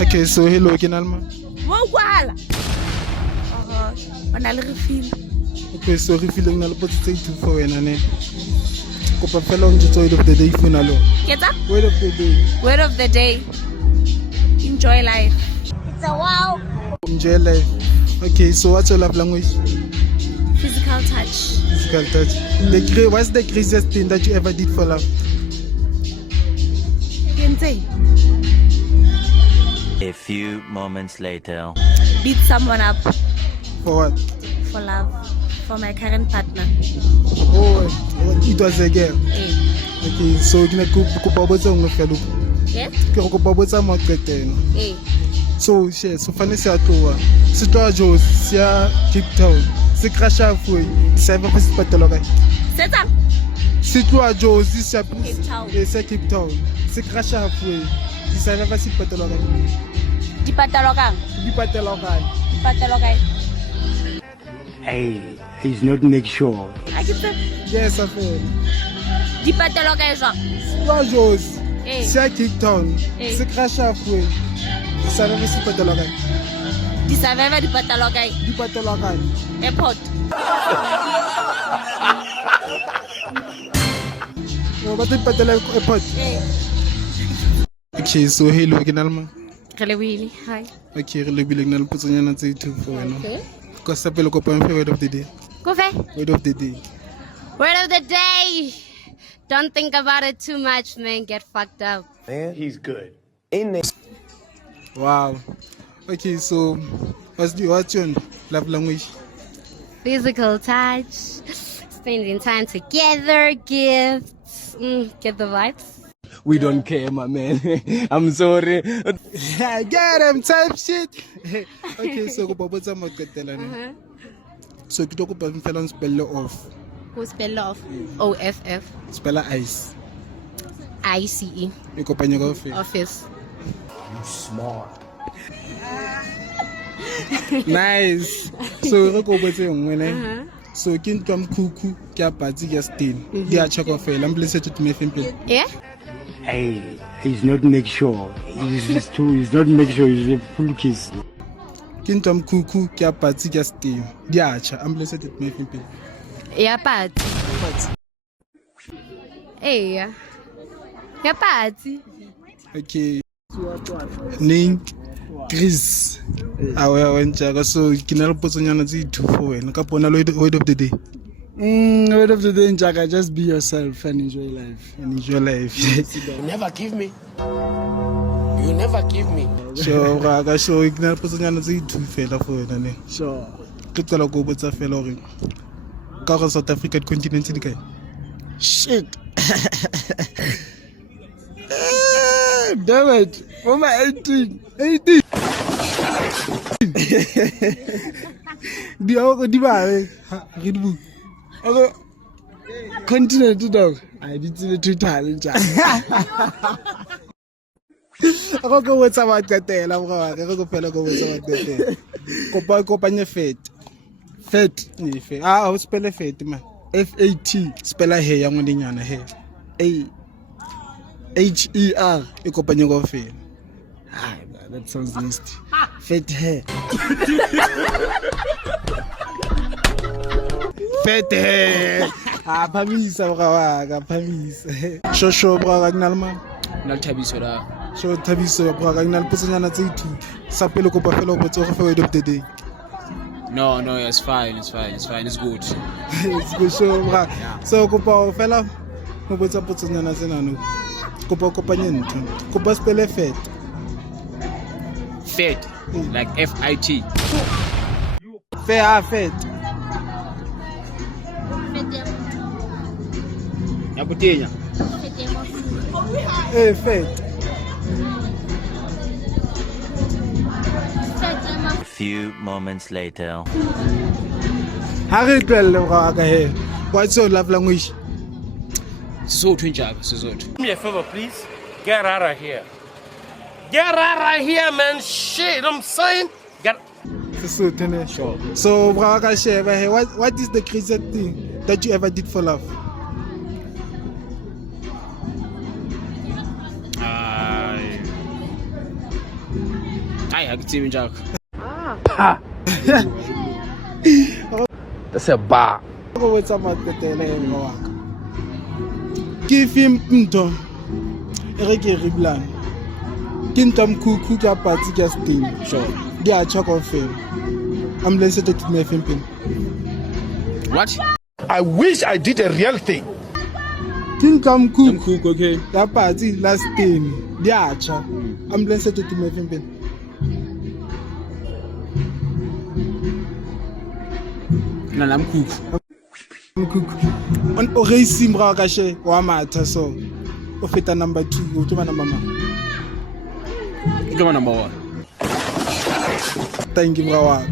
Okay, so hello ke nalma. Mo kwala. Ona le refill. Okay, so re feeling na le potse tse itu for wena ne. Kopa fela o ntse word of the day funa lo. Ketsa? Word of the day. Word of the day. Enjoy life. It's a wow. Enjoy life. Okay, so what's your love language? Physical touch. Physical touch. What's the craziest thing that you ever did for love? Kente. A few moments later. Beat someone up For what? for love. For my current partner. Oh, it was a girl. Eh. Okay, so ke ne kopa botsa ngwe fela. Yes? Ke go kopa botsa mo qeteng. Eh. So so fane se a tloa. Se tloa jo sia Cape Town. Se crasha foi. Se va se patelo kae? Setsa? Se tloa jo sia Cape Town. se Cape Town. Se crasha foi. Se va se patelo kae? Dipatalo kang? Di patelo kae? Dipatalo kae? Hey, he's not make sure. A ke tse. Yes, I feel. Dipatalo kae jwa? Tloa jo Eh. sia Cape Town. Eh. Se crasha foi. Se va se patelo kae? Di survivor dipatalo kae? Di patelo kae? Airport. No, but di patelo airport. Eh. Okay, so hello ke nalma. Re lebohile. Hi. Okay, re lebile ke na le potsonyana tse itu for wena. Okay. Ka sa pele kopa mfe word of the day. Go fe. Word of the day. Word of the day. Don't think about it too much, man. Get fucked up. He's good. Wow. Okay, so what's your love language? Physical touch. Spending time together. Gifts. Get the vibes. We don't care, my man. I'm sorry. Get him type shit. Okay, so kopa botsa mo qetela ne. So ke tlo kopa mfela spell off. Go spell off. OFF. Spell ice. ICE. E kopanya ka ofela. Office. Smart. Nice. So re go botse ngwe ne. So ke ntwa mkhukhu ke a patsi ke a stain. Di a check ofela. Mplese to me fempe. Yeah? Hey, he's not make sure. He's not make sure. He's a full kiss. Ke ntwa mkhukhu ke a patsi ke a stain. Di a cha. Mplese to me fempe. Yeah, party. Hey. Yeah, party. Okay. Ning Chris. Awe wentja so ke na le potsonyana tse itu for wena ka bona word of the day. Word of the day njaka, just be yourself and enjoy life. And enjoy life. You never give me. You never give me. So ga so ke na le potsonyana tse itu fela for wena ne. Sure. Ke tsela go botsa fela hore ka go South Africa continent di kae? Shit. Damn it. For my 18. Di a di ba re di bu. Okay. Continent dog. I did the two times. Go go botsa ba qetela bra ga go fela go botsa ba qetela. Kopanye fet. Fat. Ni fe. Ah, o spell fet man. FAT. Spell he ya ngodinyana he. HER. E kopanye go fela. Ah, that sounds nasty. Fat hair. Fete. Ah, phamisa bra wa ka phamisa. Shosho bra ga nalma. Not Tabiso da. So Thabiso bra ga nna le potsonyana tse itu. Sa pele kopa fela o botse go fe word of the day. No, it's fine. It's good. It's good show bra. So kopa fela mo botsa potsonyana tsena no. Kopa kopanye ntho. Kopa spell fet. Fed. Like FIT. Fair fet. Yakutenya. Eh fet. A few moments later. Ha re tlwelle bra ka he. What's your love language? Sisotho njalo, Sisotho. Do me a favor, please. Get out of here. Get out of here, man. Shit, I'm saying. Get. Sesotho ne. Sure. So bra ka sheba he, what is the craziest thing that you ever did for love? Ai, ha ke tsebe njaka. That's a bar. Go wetsa matetele ema wa ka. Ke film ntho. E re ke riblana. Ke ntwa mkhukhu ka patsi ka sting. Sure. Di a chaka ofela. I'm blessed to me FM. What? I wish I did a real thing. Ke ntwa mkhukhu Cook, okay. ka patsi la sting. Di a cha. I'm blessed to me FM. Nna mkhukhu. Mkhukhu. On o racing bra ka she wa matha so. O feta number 2, o tloba number 1. Ke number 1. Thank you bra wa.